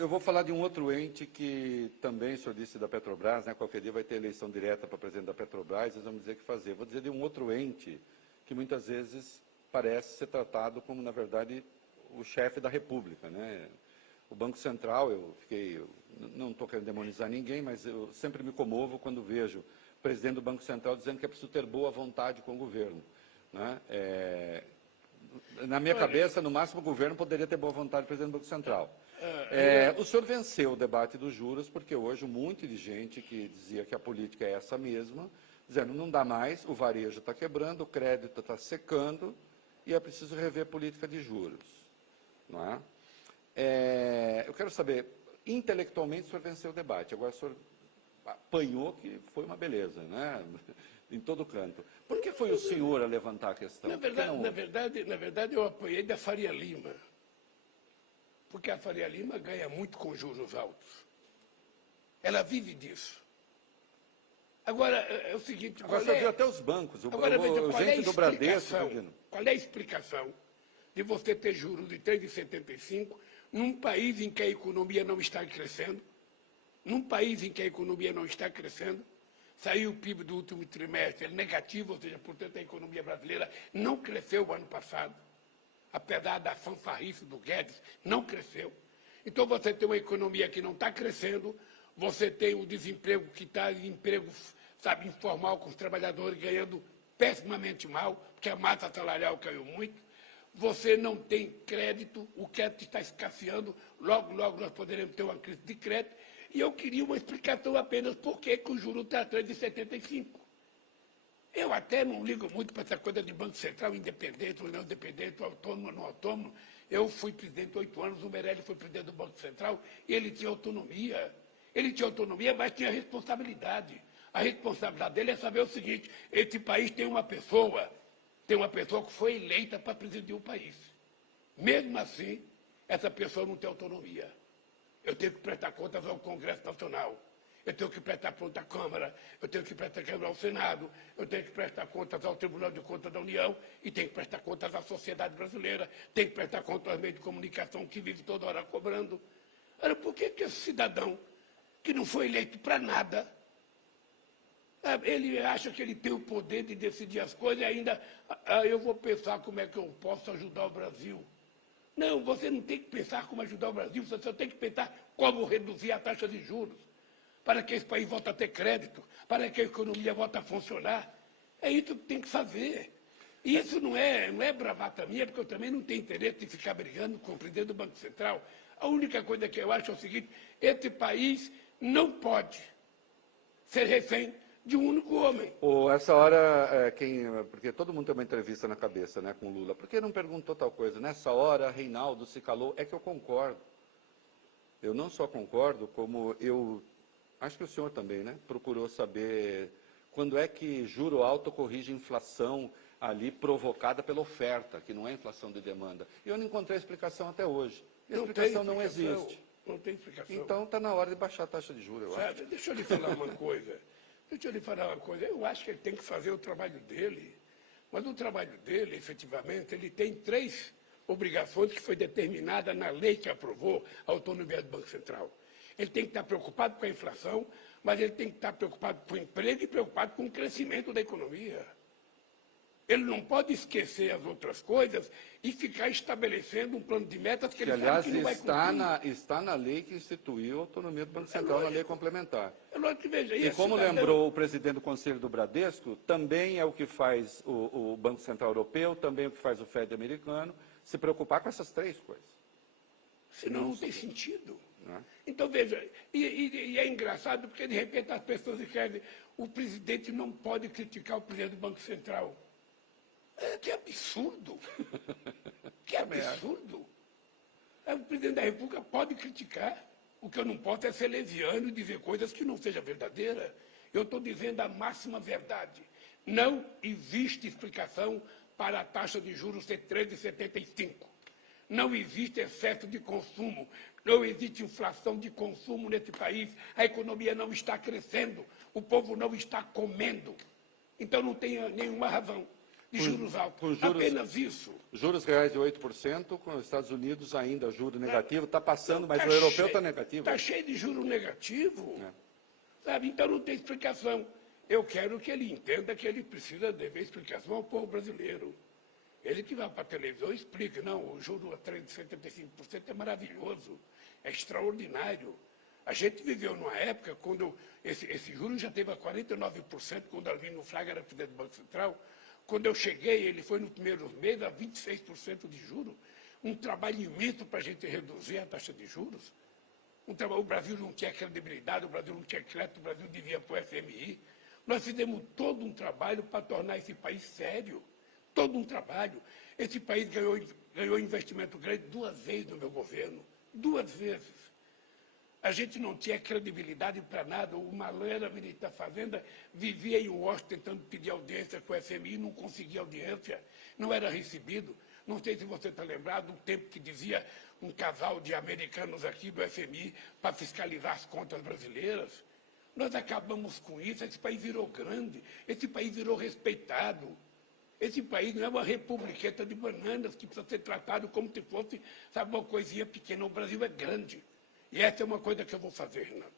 Eu vou falar de um outro ente que também, o senhor disse da Petrobras, né? Qualquer dia vai ter eleição direta para presidente da Petrobras, eles vão dizer o que fazer. Vou dizer de um outro ente que muitas vezes parece ser tratado como, na verdade, o chefe da República, né? O Banco Central, não estou querendo demonizar ninguém, mas eu sempre me comovo quando vejo o presidente do Banco Central dizendo que é preciso ter boa vontade com o governo, né? Na minha cabeça, no máximo, o governo poderia ter boa vontade do presidente do Banco Central. O senhor venceu o debate dos juros, porque hoje um monte de gente que dizia que a política é essa mesma, dizendo não dá mais, o varejo está quebrando, o crédito está secando e é preciso rever a política de juros. Não é? Eu quero saber, intelectualmente o senhor venceu o debate, agora o senhor apanhou, que foi uma beleza, né? Em todo canto. Por que foi o senhor a levantar a questão? Na verdade, eu apoiei da Faria Lima. Porque a Faria Lima ganha muito com juros altos. Ela vive disso. Agora, é o seguinte... Agora, você viu até os bancos, agora, veja, gente do Bradesco... Qual é a explicação de você ter juros de 3,75 num país em que a economia não está crescendo? Num país em que a economia não está crescendo, saiu o PIB do último trimestre negativo, ou seja, portanto, a economia brasileira não cresceu o ano passado, apesar da fanfarrice do Guedes, não cresceu. Então, você tem uma economia que não está crescendo, você tem o desemprego que está em emprego, sabe, informal, com os trabalhadores ganhando pessimamente mal, porque a massa salarial caiu muito, você não tem crédito, o crédito está escasseando, logo, logo nós poderemos ter uma crise de crédito, e eu queria uma explicação apenas por que o juro está atrás de 75. Eu até não ligo muito para essa coisa de Banco Central, independente ou não independente, autônomo ou não autônomo. Eu fui presidente 8 anos, o Meirelles foi presidente do Banco Central, e ele tinha autonomia. Ele tinha autonomia, mas tinha responsabilidade. A responsabilidade dele é saber o seguinte, esse país tem uma pessoa que foi eleita para presidir o país. Mesmo assim, essa pessoa não tem autonomia. Eu tenho que prestar contas ao Congresso Nacional, eu tenho que prestar contas à Câmara, eu tenho que prestar contas ao Senado, eu tenho que prestar contas ao Tribunal de Contas da União e tenho que prestar contas à sociedade brasileira, tenho que prestar contas aos meios de comunicação que vive toda hora cobrando. Ora, por que esse cidadão, que não foi eleito para nada, ele acha que ele tem o poder de decidir as coisas e ainda, eu vou pensar como é que eu posso ajudar o Brasil? Não, você não tem que pensar como ajudar o Brasil, você só tem que pensar como reduzir a taxa de juros, para que esse país volte a ter crédito, para que a economia volte a funcionar. É isso que tem que fazer. E isso não é bravata minha, porque eu também não tenho interesse de ficar brigando com o presidente do Banco Central. A única coisa que eu acho é o seguinte, esse país não pode ser refém de um único homem. Essa hora, porque todo mundo tem uma entrevista na cabeça, né, com o Lula. Por que não perguntou tal coisa? Nessa hora, Reinaldo se calou. É que eu concordo. Eu não só concordo, como eu acho que o senhor também, né, procurou saber quando é que juro alto corrige inflação ali provocada pela oferta, que não é inflação de demanda. E eu não encontrei explicação até hoje. A explicação não existe. Não tem explicação. Então está na hora de baixar a taxa de juros, eu acho. Deixa eu lhe falar uma coisa. Eu acho que ele tem que fazer o trabalho dele. Mas o trabalho dele, efetivamente, ele tem 3 obrigações que foi determinada na lei que aprovou a autonomia do Banco Central. Ele tem que estar preocupado com a inflação, mas ele tem que estar preocupado com o emprego e preocupado com o crescimento da economia. Ele não pode esquecer as outras coisas e ficar estabelecendo um plano de metas que ele sabe que não vai cumprir. Está na lei que instituiu a autonomia do Banco Central, na lei complementar. Veja, e como lembrou o presidente do Conselho do Bradesco, também é o que faz o Banco Central Europeu, também é o que faz o FED americano, se preocupar com essas 3 coisas. Senão não tem sentido. Né? Então, veja, e é engraçado porque, de repente, as pessoas escrevem o presidente não pode criticar o presidente do Banco Central. Que absurdo! Que absurdo! O presidente da República pode criticar. O que eu não posso é ser leviano e dizer coisas que não sejam verdadeiras. Eu estou dizendo a máxima verdade. Não existe explicação para a taxa de juros ser 13,75. Não existe excesso de consumo. Não existe inflação de consumo nesse país. A economia não está crescendo. O povo não está comendo. Então não tem nenhuma razão. de juros altos. com juros- Apenas isso. Juros reais de 8%, com os Estados Unidos ainda juro negativo, está passando, mas Tá o europeu cheio- está negativo. Está cheio de juro negativo. É. Sabe? Então não tem explicação. Eu quero que ele entenda que ele precisa dever explicação ao povo brasileiro. Ele que vai para a televisão e explica, não, o juro a 3,75% é maravilhoso, é extraordinário. A gente viveu numa época quando esse juro já teve a 49%, quando Arlindo Fraga era presidente do Banco Central. Quando eu cheguei, ele foi nos primeiros meses a 26% de juros. Um trabalho imenso para a gente reduzir a taxa de juros. O Brasil não tinha credibilidade, o Brasil não tinha crédito, o Brasil devia para o FMI. Nós fizemos todo um trabalho para tornar esse país sério. Todo um trabalho. Esse país ganhou investimento grande 2 vezes no meu governo. 2 vezes. A gente não tinha credibilidade para nada. O Malera, ministro da Fazenda, vivia em Washington tentando pedir audiência com o FMI, não conseguia audiência, não era recebido. Não sei se você está lembrado do tempo que dizia um casal de americanos aqui do FMI para fiscalizar as contas brasileiras. Nós acabamos com isso, esse país virou grande, esse país virou respeitado. Esse país não é uma republiqueta de bananas que precisa ser tratado como se fosse, sabe, uma coisinha pequena. O Brasil é grande. E essa é uma coisa que eu vou fazer, Renato.